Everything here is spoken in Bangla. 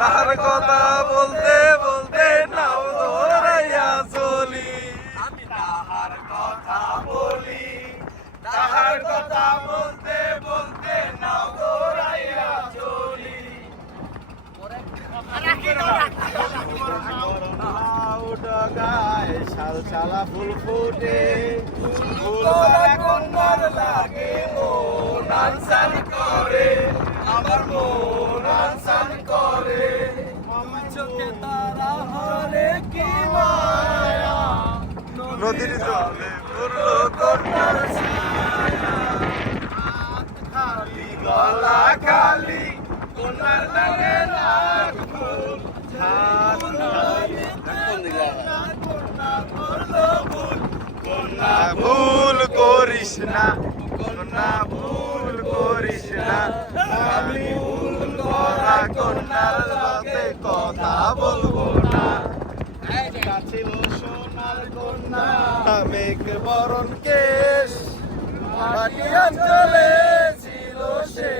তাহার কথা বলতে বলতে নাও ধরাইয়া চলি। আমি তাহার কথা বলি, তাহার কথা বলতে বলতে নাও ধরাইয়া চলি। শাল শালা ফুল ফুটে, ফুল কন্যার লাগে মন আনসান করে, আমার মন আনসান করে। চোখে তারা হলে কি মায়া, নদীর জলে পড়লো কন্যার ছায়া। হাত খালি গলা খালি, কন্যার নামে লাখ ফুল। হাত খালি কন্যা ভুল করিস না, কন্যা ভুল করিস না। আমি ভুল করা কন্যার সাথে কথা বলবো না। ছিল সোনার কন্যা মেঘ বরণ কেশ, বাকি অঞ্চলে ছিল সে